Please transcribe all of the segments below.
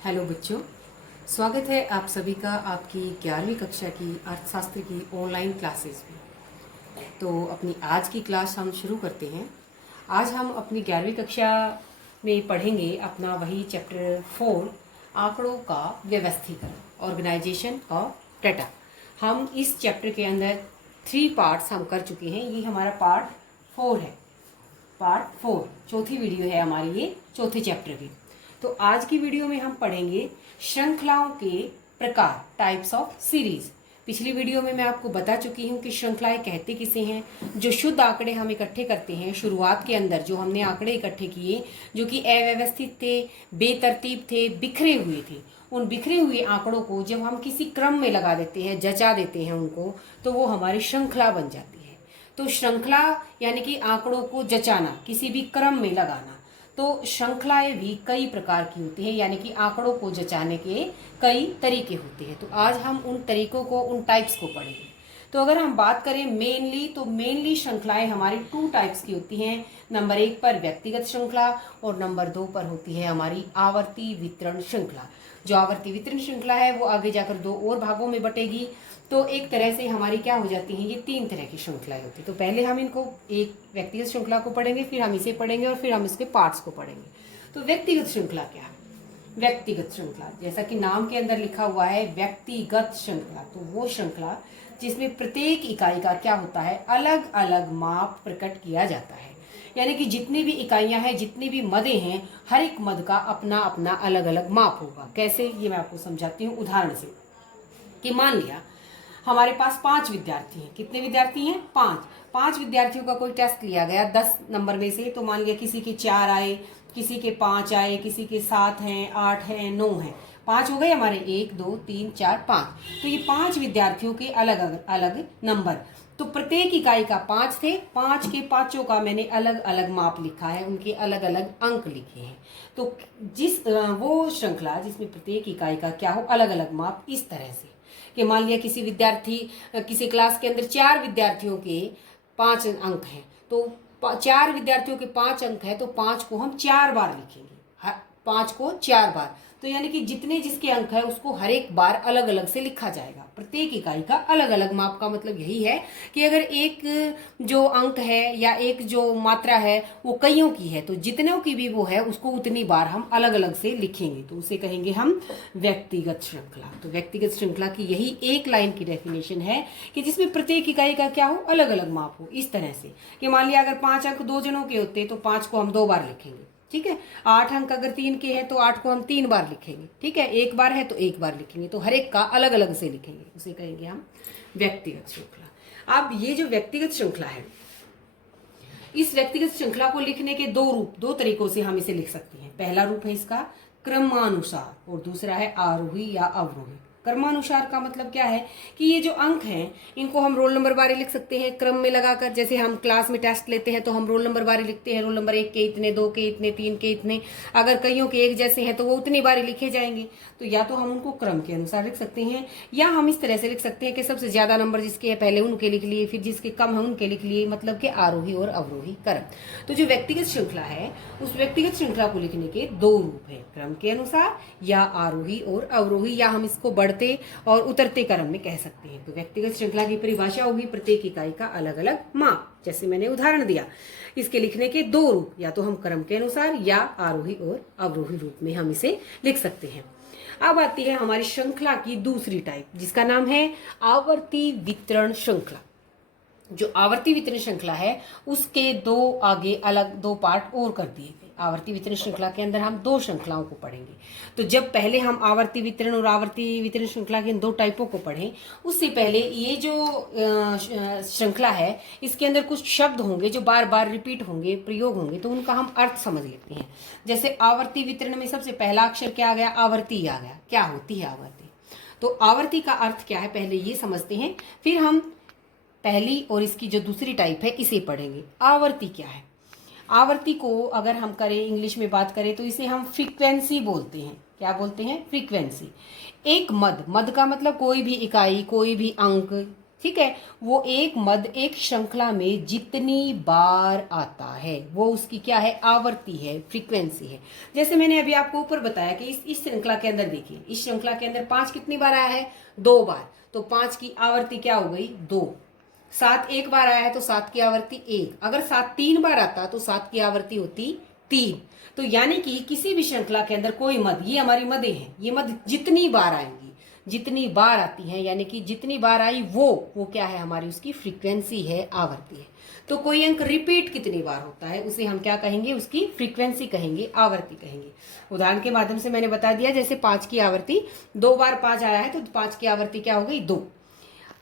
Hello बच्चों, स्वागत है आप सभी का आपकी 11वीं कक्षा की अर्थशास्त्र की ऑनलाइन क्लासेस में। तो अपनी आज की क्लास हम शुरू करते हैं। आज हम अपनी 11वीं कक्षा में पढ़ेंगे अपना वही चैप्टर 4 आंकड़ों का व्यवस्थीकरण, ऑर्गेनाइजेशन ऑफ डाटा। हम इस चैप्टर के अंदर 3 पार्ट्स हम कर चुके हैं। ये हमारा पार्ट 4 है। पार्ट 4 चौथी वीडियो है हमारी, ये चौथे चैप्टर की। तो आज की वीडियो में हम पढ़ेंगे श्रृंखलाओं के प्रकार, टाइप्स ऑफ सीरीज। पिछली वीडियो में मैं आपको बता चुकी हूँ कि श्रृंखलाएं कहते किसे हैं। जो शुद्ध आंकड़े हम इकट्ठे करते हैं शुरुआत के अंदर, जो हमने आंकड़े इकट्ठे किए जो कि अव्यवस्थित थे, बेतरतीब थे, बिखरे हुए थे, उन बिखरे हुए आंकड़ों को जब हम किसी क्रम में लगा देते हैं, जचा देते हैं उनको, तो वो हमारी श्रृंखला बन जाती है। तो श्रृंखला यानी कि आंकड़ों को जचाना, किसी भी क्रम में लगाना। तो श्रृंखलाएं भी कई प्रकार की होती है, यानी कि आंकड़ों को जचाने के कई तरीके होते हैं। तो आज हम उन तरीकों को, उन टाइप्स को पढ़ेंगे। तो अगर हम बात करें मेनली, तो मेनली श्रृंखलाएं हमारी 2 टाइप्स की होती हैं। नंबर 1 पर व्यक्तिगत श्रृंखला और नंबर 2 पर होती है हमारी आवर्ती वितरण श्रृंखला। जो आवर्ती वितरण श्रृंखला है वो आगे जाकर 2 और भागों में बटेगी। तो एक तरह से हमारी क्या हो जाती है, ये 3 तरह की श्रृंखलाएं होती है। तो पहले हम इनको एक व्यक्तिगत श्रृंखला को पढ़ेंगे, फिर हम इसे पढ़ेंगे और फिर हम इसके पार्ट्स को पढ़ेंगे। तो व्यक्तिगत श्रृंखला क्या है? व्यक्तिगत श्रृंखला, जैसा कि नाम के अंदर लिखा हुआ है व्यक्तिगत श्रृंखला, तो वो श्रृंखला जिसमें प्रत्येक इकाई का क्या होता है, अलग अलग माप प्रकट किया जाता है। यानी कि जितनी भी इकाइयां हैं, जितनी भी मदें हैं, हर एक मद का अपना अपना अलग अलग माप होगा। कैसे, ये मैं आपको समझाती हूँ उदाहरण से। कि मान लिया हमारे पास 5 विद्यार्थी हैं। कितने विद्यार्थी हैं? 5 विद्यार्थियों का कोई टेस्ट लिया गया 10 नंबर में से। तो मान लिया किसी के 4 आए, किसी के 5 आए, किसी के 7 हैं, 8 हैं, 9 हैं। 5 हो गए हमारे, 1 2 3 4 5। तो ये 5 विद्यार्थियों के अलग अलग नंबर। तो प्रत्येक इकाई का 5 थे, 5 के पांचों का मैंने अलग अलग माप लिखा है, उनके अलग अलग अंक लिखे हैं। तो वो श्रृंखला जिसमें प्रत्येक इकाई का क्या हो, अलग अलग माप, इस तरह से कि मान लिया किसी क्लास के अंदर 4 विद्यार्थियों के 5 अंक हैं। तो 4 विद्यार्थियों के 5 अंक है, तो 5 को हम 4 बार लिखेंगे। 5 को 4 बार, तो यानी कि जितने जिसके अंक है उसको हर एक बार अलग अलग से लिखा जाएगा। प्रत्येक इकाई का अलग अलग माप का मतलब यही है कि अगर एक जो अंक है या एक जो मात्रा है वो कईयों की है, तो जितनों की भी वो है उसको उतनी बार हम अलग अलग से लिखेंगे। तो उसे कहेंगे हम व्यक्तिगत श्रृंखला। तो व्यक्तिगत श्रृंखला की यही एक लाइन की डेफिनेशन है कि जिसमें प्रत्येक इकाई का क्या हो, अलग अलग माप हो। इस तरह से कि मान लिया अगर 5 अंक 2 जनों के होते तो 5 को हम 2 बार लिखेंगे, ठीक है। 8 अंक अगर 3 के हैं तो 8 को हम 3 बार लिखेंगे, ठीक है। 1 बार है तो 1 बार लिखेंगे। तो हर एक का अलग अलग से लिखेंगे, उसे कहेंगे हम व्यक्तिगत श्रृंखला। अब ये जो व्यक्तिगत श्रृंखला है, इस व्यक्तिगत श्रृंखला को लिखने के 2 रूप, 2 तरीकों से हम इसे लिख सकते हैं। पहला रूप है इसका क्रमानुसार और दूसरा है आरोही या अवरोही। क्रमानुसार का मतलब क्या है कि ये जो अंक हैं इनको हम रोल नंबर बारी लिख सकते हैं क्रम में लगाकर। जैसे हम क्लास में टेस्ट लेते हैं तो हम रोल नंबर बारी लिखते हैं, रोल नंबर 1 के इतने, 2 के इतने, 3 के इतने। अगर कईयों के एक जैसे हैं तो वो उतनी बारी लिखे जाएंगे। तो या तो हम उनको क्रम के अनुसार लिख सकते हैं, या हम इस तरह से लिख सकते हैं कि सबसे ज्यादा नंबर जिसके है पहले उनके लिख लिए, फिर जिसके कम है उनके लिख लिए, मतलब कि आरोही और अवरोही क्रम। तो जो व्यक्तिगत श्रृंखला है, उस व्यक्तिगत श्रृंखला को लिखने के 2 रूप है, क्रम के अनुसार या आरोही और अवरोही, या हम इसको बढ़ते और उतरते क्रम में कह सकते हैं। तो व्यक्तिगत श्रृंखला की परिभाषा होगी प्रत्येक इकाई का अलग अलग माप, जैसे मैंने उदाहरण दिया। इसके लिखने के 2 रूप, या तो हम क्रम के अनुसार या आरोही और अवरोही रूप में हम इसे लिख सकते हैं। अब आती है हमारी श्रृंखला की दूसरी टाइप, जिसका नाम है आवर्ती वितरण श्रृंखला। जो आवर्ती वितरण श्रृंखला है उसके 2 आगे अलग 2 पार्ट और कर दिए गए। आवर्ती वितरण श्रृंखला के अंदर हम 2 श्रृंखलाओं को पढ़ेंगे। तो जब पहले हम आवर्ती वितरण और आवर्ती वितरण श्रृंखला के इन 2 टाइपों को पढ़ें, उससे पहले ये जो श्रृंखला है इसके अंदर कुछ शब्द होंगे जो बार बार रिपीट होंगे, प्रयोग होंगे, तो उनका हम अर्थ समझ लेते हैं। जैसे आवर्ती वितरण में सबसे पहला अक्षर क्या आ गया? आवर्ती आ गया। क्या होती है आवर्ती? तो आवर्ती का अर्थ क्या है पहले ये समझते हैं, फिर हम पहली और इसकी जो दूसरी टाइप है इसे पढ़ेंगे। आवर्ती क्या है? आवर्ती को अगर हम करें, इंग्लिश में बात करें, तो इसे हम फ्रीक्वेंसी बोलते हैं। क्या बोलते हैं? फ्रीक्वेंसी। एक मद, मद का मतलब कोई भी इकाई, कोई भी अंक, ठीक है, वो एक मद एक श्रृंखला में जितनी बार आता है वो उसकी क्या है, आवर्ती है, फ्रीक्वेंसी है। जैसे मैंने अभी आपको ऊपर बताया कि इस श्रृंखला के अंदर देखिए, इस श्रृंखला के अंदर 5 कितनी बार आया है, 2 बार, तो 5 की आवर्ती क्या हो गई, 2। 7 एक बार आया है तो 7 की आवर्ती 1। अगर 7 3 बार आता तो 7 की आवर्ती होती 3। तो यानी कि किसी भी श्रृंखला के अंदर कोई मद, ये हमारी मदें हैं, ये मद जितनी बार आएंगी, जितनी बार आती हैं, यानी कि जितनी बार आई वो क्या है हमारी, उसकी फ्रीक्वेंसी है, आवर्ती है। तो कोई अंक रिपीट कितनी बार होता है उसे हम क्या कहेंगे, उसकी फ्रीक्वेंसी कहेंगे, आवर्ती कहेंगे। उदाहरण के माध्यम से मैंने बता दिया, जैसे 5 की आवर्ती 2 बार 5 आया है तो 5 की आवर्ती क्या हो गई, 2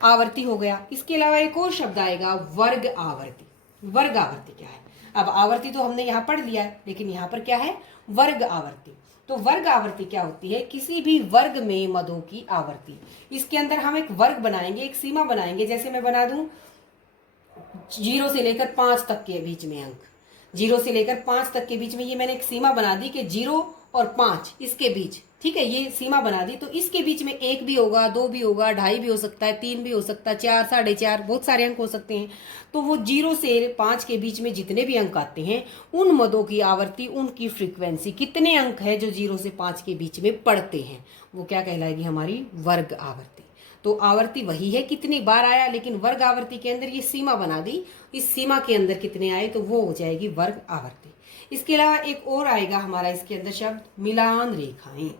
आवर्ती हो गया। इसके अलावा एक और शब्द आएगा, वर्ग आवर्ती। वर्ग आवर्ती क्या है, अब आवर्ती तो हमने यहाँ पढ़ लिया है, लेकिन यहाँ पर क्या है, वर्ग आवर्ती। तो वर्ग आवर्ती क्या होती है, किसी भी वर्ग में मदों की आवर्ती। इसके अंदर हम एक वर्ग बनाएंगे, एक सीमा बनाएंगे। जैसे मैं बना दूं 0 से लेकर 5 तक के बीच में अंक, 0 से लेकर 5 तक के बीच में, ये मैंने एक सीमा बना दी कि 0 और 5 इसके बीच, ठीक है, ये सीमा बना दी। तो इसके बीच में 1 भी होगा, 2 भी होगा, 2.5 भी हो सकता है, 3 भी हो सकता है, 4, 4.5, बहुत सारे अंक हो सकते हैं। तो वो 0 से 5 के बीच में जितने भी अंक आते हैं, उन मदों की आवर्ती, उनकी फ्रीक्वेंसी, कितने अंक है जो 0 से 5 के बीच में पड़ते हैं, वो क्या कहलाएगी, हमारी वर्ग आवर्ती। तो आवर्ती वही है, कितनी बार आया, लेकिन वर्ग आवर्ती के अंदर ये सीमा बना दी, इस सीमा के अंदर कितने आए तो वो हो जाएगी वर्ग आवर्ती। इसके अलावा एक और आएगा हमारा इसके अंदर शब्द, मिलान रेखाएं।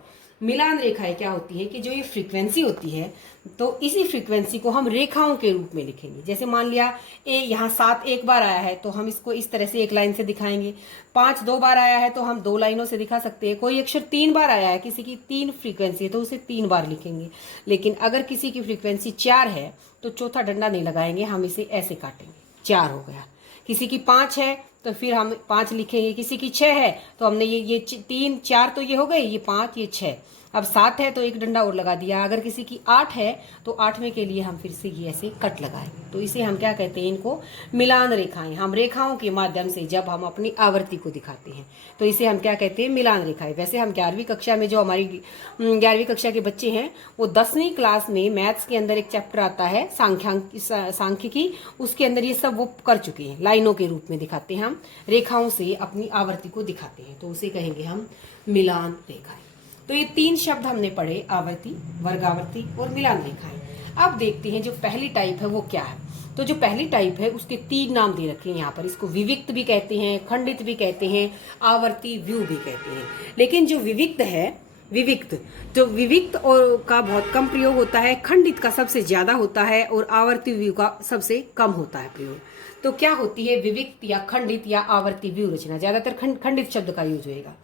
मिलान रेखाएं क्या होती है कि जो ये फ्रीक्वेंसी होती है, तो इसी फ्रीक्वेंसी को हम रेखाओं के रूप में लिखेंगे। जैसे मान लिया यहाँ 7 एक बार आया है तो हम इसको इस तरह से एक लाइन से दिखाएंगे। 5 2 बार आया है तो हम 2 लाइनों से दिखा सकते हैं। कोई अक्षर 3 बार आया है, किसी की 3 फ्रीक्वेंसी है तो उसे 3 बार लिखेंगे। लेकिन अगर किसी की फ्रीक्वेंसी 4 है तो चौथा डंडा नहीं लगाएंगे, हम इसे ऐसे काटेंगे, 4 हो गया। किसी की 5 है तो फिर हम 5 लिखेंगे, किसी की 6 है तो हमने ये 3 4 तो ये हो गए, ये 5 ये 6, अब 7 है तो एक डंडा और लगा दिया। अगर किसी की 8 है तो 8वें के लिए हम फिर से ये ऐसे कट लगाएंगे। तो इसे हम क्या कहते हैं, इनको मिलान रेखाएं। हम रेखाओं के माध्यम से जब हम अपनी आवर्ती को दिखाते हैं तो इसे हम क्या कहते हैं, मिलान रेखाएं। वैसे हम 11वीं कक्षा में, जो हमारी 11वीं कक्षा के बच्चे हैं, वो 10वीं क्लास में मैथ्स के अंदर एक चैप्टर आता है सांख्यिकी, उसके अंदर ये सब वो कर चुके हैं। लाइनों के रूप में दिखाते हैं, हम रेखाओं से अपनी आवर्ती को दिखाते हैं, तो उसे कहेंगे हम मिलान रेखाएं। तो ये 3 शब्द हमने पढ़े, आवर्ती, वर्ग आवर्ती और मिलान रेखाएं। अब देखते हैं जो पहली टाइप है वो क्या है। तो जो पहली टाइप है उसके 3 नाम दे रखे हैं यहाँ पर। इसको विविक्त भी कहते हैं, खंडित भी कहते हैं, आवर्ती व्यू भी कहते हैं। लेकिन जो विविक्त है, विविक्त और का बहुत कम प्रयोग होता है, खंडित का सबसे ज्यादा होता है और आवर्ती व्यू का सबसे कम होता है प्रयोग। तो क्या होती है विविक्त या खंडित या आवर्ती व्यू रचना, ज्यादातर खंडित शब्द का यूज होएगा।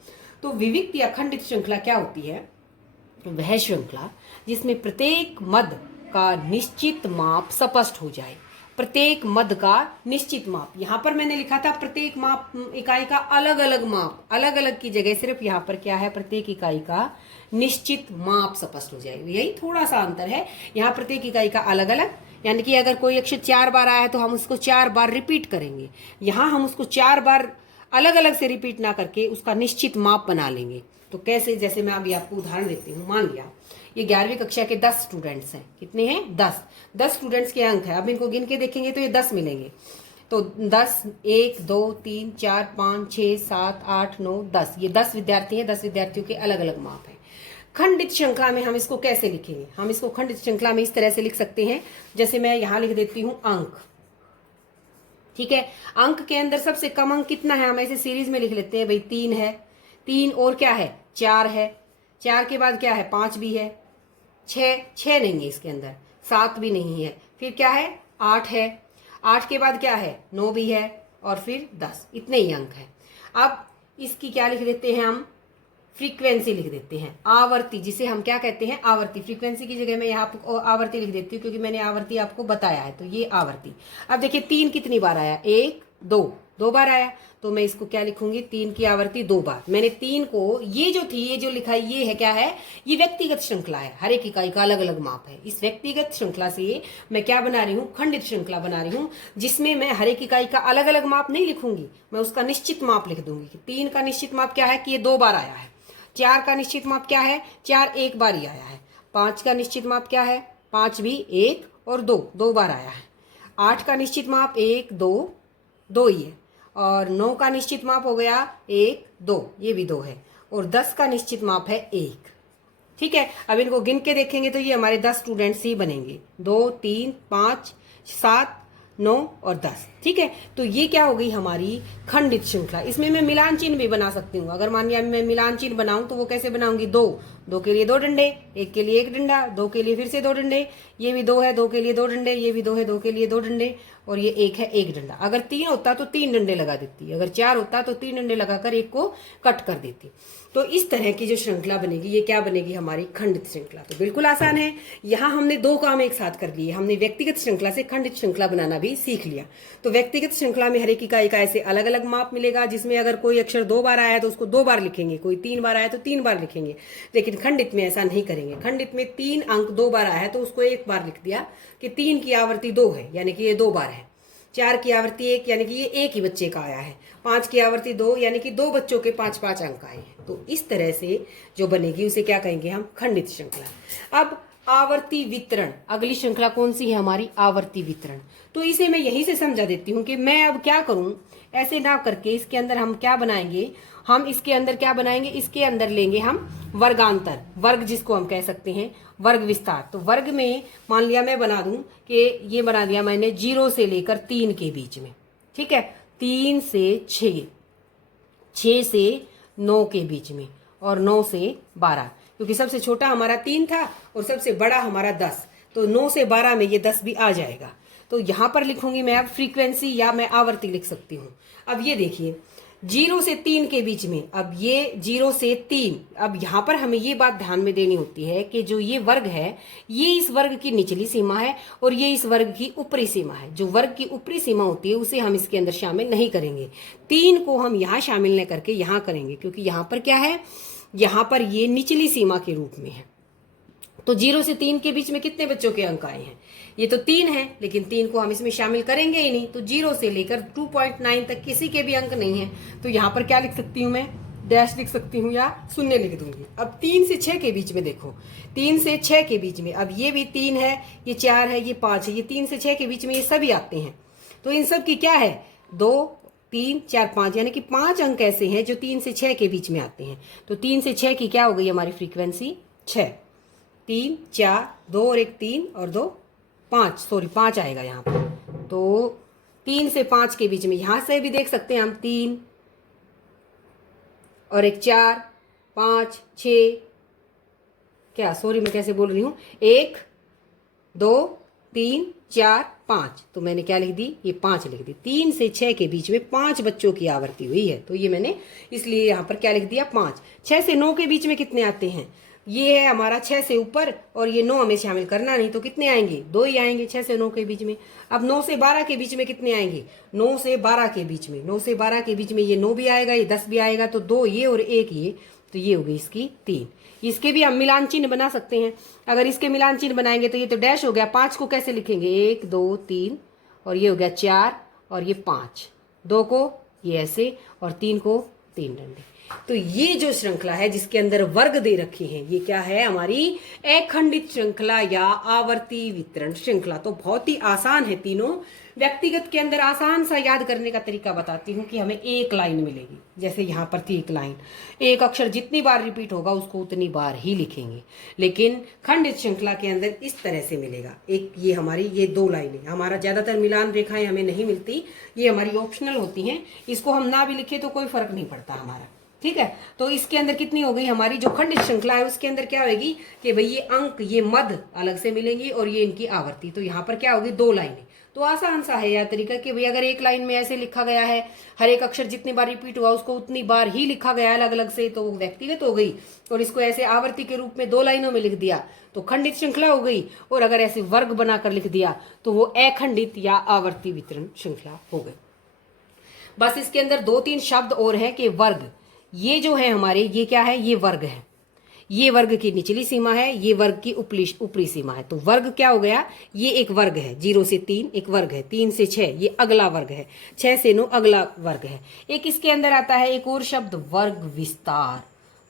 तो विविक्त या खंडित श्रृंखला क्या होती है, वह श्रृंखला जिसमें प्रत्येक मद का निश्चित माप स्पष्ट हो जाए। प्रत्येक मद का निश्चित माप, यहाँ पर मैंने लिखा था प्रत्येक माप इकाई का अलग अलग माप, अलग अलग की जगह सिर्फ यहाँ पर क्या है, प्रत्येक इकाई का निश्चित माप स्पष्ट हो जाए। यही थोड़ा सा अंतर है, यहाँ प्रत्येक इकाई का अलग अलग, यानी कि अगर कोई अक्षर 4 बार आया है तो हम उसको 4 बार रिपीट करेंगे। यहाँ हम उसको 4 बार अलग अलग से रिपीट ना करके उसका निश्चित माप बना लेंगे। तो कैसे, जैसे मैं अभी आपको उदाहरण देती हूँ। मान लिया ये 11वीं कक्षा के 10 स्टूडेंट्स हैं। कितने हैं, 10 स्टूडेंट्स के अंक है। अब इनको गिन के देखेंगे तो ये 10 मिलेंगे। तो 10 1 2 3 4 5 6 7 8 9 10, ये 10 विद्यार्थी हैं। 10 विद्यार्थियों के अलग अलग माप है। खंडित श्रृंखला में हम इसको कैसे लिखेंगे, हम इसको खंडित श्रृंखला में इस तरह से लिख सकते हैं। जैसे मैं यहाँ लिख देती हूँ अंक, ठीक है। अंक के अंदर सबसे कम अंक कितना है, हम ऐसे सीरीज में लिख लेते हैं भाई, 3 है। 3 और क्या है, 4 है। 4 के बाद क्या है, 5 भी है। 6 नहीं है इसके अंदर, 7 भी नहीं है। फिर क्या है, 8 है। 8 के बाद क्या है, 9 भी है और फिर 10, इतने ही अंक है। अब इसकी क्या लिख देते हैं, हम फ्रीक्वेंसी लिख देते हैं, आवर्ती, जिसे हम क्या कहते हैं, आवर्ती। फ्रीक्वेंसी की जगह मैं यहाँ आवर्ती लिख देती हूँ क्योंकि मैंने आवर्ती आपको बताया है। तो ये आवर्ती। अब देखिए 3 कितनी बार आया, 1 2 बार आया, तो मैं इसको क्या लिखूंगी, 3 की आवर्ती 2 बार। मैंने 3 को, ये जो लिखा है ये है क्या है, ये व्यक्तिगत श्रृंखला है, हर एक इकाई का अलग अलग माप है। इस व्यक्तिगत श्रृंखला से मैं क्या बना रही हूँ, खंडित श्रृंखला बना रही हूँ, जिसमें मैं हर एक इकाई का अलग अलग माप नहीं लिखूंगी, मैं उसका निश्चित माप लिख दूंगी। 3 का निश्चित माप क्या है कि ये 2 बार आया है। 4 का निश्चित माप क्या है, 4 एक बार ही आया है। 5 का निश्चित माप क्या है, 5 भी 1 और 2, 2 बार आया है। 8 का निश्चित माप 1 2, 2 ही है। और 9 का निश्चित माप हो गया 1 2, ये भी 2 है। और 10 का निश्चित माप है 1। ठीक है, अब इनको गिन के देखेंगे तो ये हमारे 10 स्टूडेंट्स ही बनेंगे। 2 3 5 7 9 और 10। ठीक है, तो ये क्या हो गई हमारी खंडित श्रृंखला। इसमें मैं मिलान चिन्ह भी बना सकती हूँ। अगर मान लिया मैं मिलान चिन्ह बनाऊं तो वो कैसे बनाऊंगी, 2 2 के लिए 2 डंडे, 1 के लिए 1 डंडा, 2 के लिए फिर से 2 डंडे, ये भी 2 है 2 के लिए 2 डंडे, ये भी 2 है 2 के लिए 2 डंडे, और ये 1 है 1 डंडा। अगर 3 होता तो 3 डंडे लगा देती, अगर 4 होता तो 3 डंडे लगाकर 1 को कट कर देती। तो इस तरह की जो श्रृंखला बनेगी ये क्या बनेगी हमारी खंडित श्रृंखला। तो बिल्कुल आसान है। यहाँ हमने 2 काम एक साथ कर लिए। हमने व्यक्तिगत श्रृंखला से खंडित श्रृंखला बनाना भी सीख लिया। तो व्यक्तिगत श्रृंखला में हर एक इकाई का ऐसे अलग अलग माप मिलेगा, जिसमें अगर कोई अक्षर 2 बार आया है तो उसको 2 बार लिखेंगे, कोई 3 बार आया तो 3 बार लिखेंगे। लेकिन खंडित में ऐसा नहीं करेंगे। खंडित में 3 अंक 2 बार आया है तो उसको 1 बार लिख दिया कि 3 की आवृत्ति 2 है, यानी कि ये 2 बार है। 4 की आवृत्ति 1, यानी कि ये 1 ही बच्चे का आया है। 5 की आवृत्ति 2, यानी कि 2 बच्चों के 5-5 अंक आए हैं। तो इस तरह से जो बनेगी उसे क्या कहेंगे हम, खंडित श्रृंखला। अब आवर्ती वितरण, अगली श्रृंखला कौन सी है हमारी, आवर्ती वितरण। तो इसे मैं यहीं से समझा देती हूँ कि मैं अब क्या करूं, ऐसे ना करके इसके अंदर हम क्या बनाएंगे, हम इसके अंदर क्या बनाएंगे, इसके अंदर लेंगे हम वर्गांतर, वर्ग जिसको हम कह सकते हैं वर्ग विस्तार। तो वर्ग में मान लिया मैं बना दूं कि ये बना दिया मैंने 0 से लेकर 3 के बीच में। ठीक है, 3 से 6, 6 से 9 के बीच में, और 9 से 12, क्योंकि सबसे छोटा हमारा 3 था और सबसे बड़ा हमारा 10, तो 9 से 12 में ये 10 भी आ जाएगा। तो यहां पर लिखूंगी मैं अब फ्रीक्वेंसी, या मैं आवर्ती लिख सकती हूं। अब ये देखिए 0 से 3 के बीच में, अब ये 0 से 3, अब यहां पर हमें ये बात ध्यान में देनी होती है कि जो ये वर्ग है ये इस वर्ग की निचली सीमा है और ये इस वर्ग की ऊपरी सीमा है। जो वर्ग की ऊपरी सीमा होती है उसे हम इसके अंदर शामिल नहीं करेंगे। 3 को हम यहां शामिल न करके यहां करेंगे, क्योंकि यहां पर क्या है, यहां पर ये निचली सीमा के रूप में है। तो 0 से 3 के बीच में कितने बच्चों के अंक आए हैं, ये तो 3 है, लेकिन 3 को हम इसमें शामिल करेंगे ही नहीं। तो 0 से लेकर 2.9 तक किसी के भी अंक नहीं है। तो यहां पर क्या लिख सकती हूं मैं, डैश लिख सकती हूं या शून्य लिख दूंगी। अब 3 से 6 के बीच में देखो, 3 से 6 के बीच में, अब ये भी 3 है, ये 4 है, ये 5 है, ये 3 से 6 के बीच में ये सभी आते हैं। तो इन सब की क्या है, 2 3 4 5, यानी कि 5 अंक ऐसे हैं जो 3 से 6 के बीच में आते हैं। तो 3 से 6 की क्या हो गई हमारी फ्रीक्वेंसी, 6। 3 4, 2 और 1 3 और 2 5, सॉरी 5 आएगा यहाँ पर। तो 3 से 5 के बीच में, यहां से भी देख सकते हैं हम 3 और 1 4 5 6, क्या सॉरी मैं कैसे बोल रही हूं, 1 2 3 4 5, तो मैंने क्या लिख दी, ये 5 लिख दी। 3 से 6 के बीच में 5 बच्चों की आवृत्ति हुई है, तो ये मैंने इसलिए यहाँ पर क्या लिख दिया, 5। 6 से 9 के बीच में कितने आते हैं, ये है हमारा 6 से ऊपर, और ये 9 हमें शामिल करना नहीं, तो कितने आएंगे, 2 ही आएंगे 6 से 9 के बीच में। अब 9 से 12 के बीच में कितने आएंगे, 9 से 12 के बीच में, 9 से 12 के बीच में ये 9 भी आएगा, ये 10 भी आएगा, तो 2 ये और 1 ये, तो ये हो गई इसकी 3। इसके भी हम मिलान चिन्ह बना सकते हैं। अगर इसके मिलान चिन्ह बनाएंगे तो ये तो डैश हो गया। 5 को कैसे लिखेंगे, 1 2 3, और ये हो गया 4 और ये 5, 2 को ये ऐसे और 3 को 3 डंडे। तो ये जो श्रृंखला है जिसके अंदर वर्ग दे रखे हैं, ये क्या है हमारी अखंडित श्रृंखला या आवर्ती वितरण श्रृंखला। तो बहुत ही आसान है तीनों। व्यक्तिगत के अंदर आसान सा याद करने का तरीका बताती हूँ कि हमें एक लाइन मिलेगी, जैसे यहाँ पर थी एक लाइन, एक अक्षर जितनी बार रिपीट होगा उसको उतनी बार ही लिखेंगे। लेकिन खंडित श्रृंखला के अंदर इस तरह से मिलेगा, एक ये हमारी ये 2 लाइनें, हमारा ज्यादातर मिलान रेखाएं हमें नहीं मिलती, ये हमारी ऑप्शनल होती हैं, इसको हम ना भी लिखे तो कोई फर्क नहीं पड़ता हमारा। ठीक है, तो इसके अंदर कितनी हो गई हमारी जो खंडित श्रृंखला है, उसके अंदर क्या होगी कि भाई ये अंक, ये मद अलग से मिलेंगी और ये इनकी आवर्ती। तो यहाँ पर क्या होगी, 2 लाइनें। तो आसान सा है यह तरीका कि भाई अगर एक लाइन में ऐसे लिखा गया है, हर एक अक्षर जितनी बार रिपीट हुआ उसको उतनी बार ही लिखा गया अलग अलग से, तो वो व्यक्तिगत हो गई। और इसको ऐसे आवर्ती के रूप में 2 लाइनों में लिख दिया तो खंडित श्रृंखला हो गई। और अगर ऐसे वर्ग बनाकर लिख दिया तो वो अखंडित या आवर्ती वितरण श्रृंखला हो गई। बस इसके अंदर 2-3 शब्द और है कि वर्ग, ये जो है हमारे, ये क्या है, ये वर्ग है, ये वर्ग की निचली सीमा है, ये वर्ग की ऊपरी सीमा है। तो वर्ग क्या हो गया, ये एक वर्ग है, 0 से 3 एक वर्ग है, 3 से 6 ये अगला वर्ग है, 6 से 9 अगला वर्ग है। एक इसके अंदर आता है एक और शब्द, वर्ग विस्तार।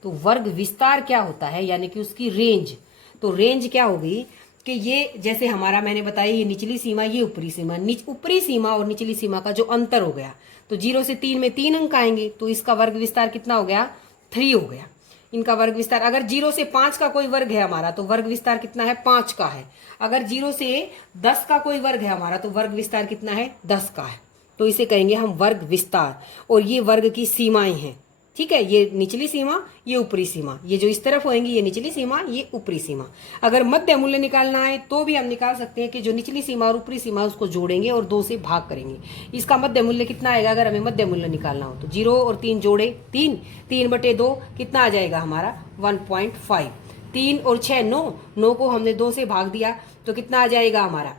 तो वर्ग विस्तार क्या होता है, यानी कि उसकी रेंज। तो रेंज क्या होगी कि ये जैसे हमारा मैंने बताया ये निचली सीमा, ये ऊपरी सीमा, ऊपरी सीमा और निचली सीमा का जो अंतर हो गया, तो 0 से 3 में 3 अंक आएंगे, तो इसका वर्ग विस्तार कितना हो गया, 3 हो गया। इनका वर्ग विस्तार अगर 0 से 5 का कोई वर्ग है हमारा तो वर्ग विस्तार कितना है, 5 का है। अगर 0 से 10 का कोई वर्ग है हमारा तो वर्ग विस्तार कितना है, 10 का है। तो इसे कहेंगे हम वर्ग विस्तार। और ये वर्ग की सीमाएं हैं, ठीक है, ये निचली सीमा, ये ऊपरी सीमा, ये जो इस तरफ होंगी ये निचली सीमा, ये ऊपरी सीमा। अगर मध्य मूल्य निकालना है तो भी हम निकाल सकते हैं कि जो निचली सीमा और ऊपरी सीमा उसको जोड़ेंगे और 2 से भाग करेंगे। इसका मध्य मूल्य कितना आएगा, अगर हमें मध्य मूल्य निकालना हो तो 0 और 3 जोड़े 3, 3/2 कितना आ जाएगा हमारा 1.5। 3 और 6 9 को हमने 2 से भाग दिया तो कितना आ जाएगा हमारा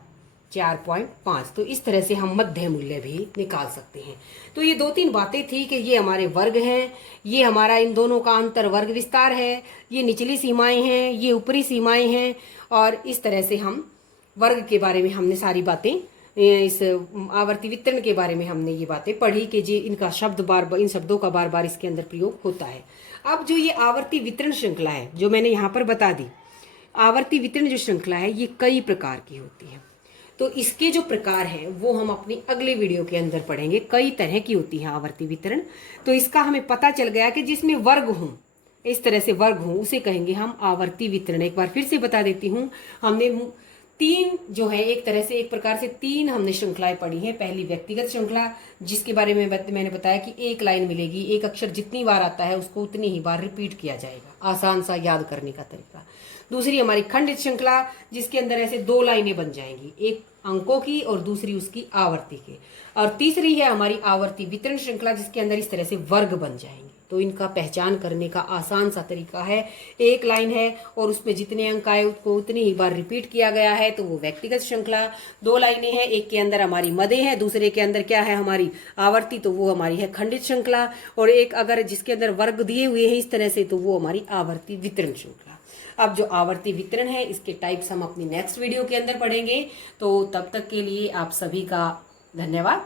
4.5। तो इस तरह से हम मध्य मूल्य भी निकाल सकते हैं। तो ये 2-3 बातें थी कि ये हमारे वर्ग हैं, ये हमारा इन दोनों का अंतर वर्ग विस्तार है, ये निचली सीमाएं हैं, ये ऊपरी सीमाएं हैं। और इस तरह से हम वर्ग के बारे में हमने सारी बातें, इस आवर्ती वितरण के बारे में हमने ये बातें पढ़ी कि जी इनका शब्द इन शब्दों का बार बार इसके अंदर प्रयोग होता है। अब जो ये आवर्ती वितरण श्रृंखला है जो मैंने यहाँ पर बता दी, आवर्ती वितरण जो श्रृंखला है ये कई प्रकार की होती है। तो इसके जो प्रकार हैं वो हम अपनी अगले वीडियो के अंदर पढ़ेंगे। कई तरह की होती है आवर्ती वितरण। तो इसका हमें पता चल गया कि जिसमें वर्ग हों, इस तरह से वर्ग हों, उसे कहेंगे हम आवर्ती वितरण। एक बार फिर से बता देती हूँ, हमने 3 जो है एक तरह से एक प्रकार से 3 हमने श्रृंखलाएं पढ़ी हैं। पहली व्यक्तिगत श्रृंखला जिसके बारे में मैंने बताया कि एक लाइन मिलेगी, एक अक्षर जितनी बार आता है उसको उतनी ही बार रिपीट किया जाएगा, आसान सा याद करने का तरीका। दूसरी हमारी खंडित श्रृंखला जिसके अंदर ऐसे 2 लाइनें बन जाएंगी, एक अंकों की और दूसरी उसकी आवर्ती की। और तीसरी है हमारी आवर्ती वितरण श्रृंखला जिसके अंदर इस तरह से वर्ग बन जाएंगे। तो इनका पहचान करने का आसान सा तरीका है, एक लाइन है और उसमें जितने अंक आए उसको उतनी ही बार रिपीट किया गया है, तो वो व्यक्तिगत श्रृंखला। 2 लाइनें हैं, एक के अंदर हमारी मदें हैं, दूसरे के अंदर क्या है हमारी आवर्ती, तो वो हमारी है खंडित श्रृंखला। और एक अगर जिसके अंदर वर्ग दिए हुए हैं इस तरह से, तो वो हमारी आवर्ती वितरण श्रृंखला। अब जो आवर्ती वितरण है इसके टाइप्स हम अपनी नेक्स्ट वीडियो के अंदर पढ़ेंगे। तो तब तक के लिए आप सभी का धन्यवाद।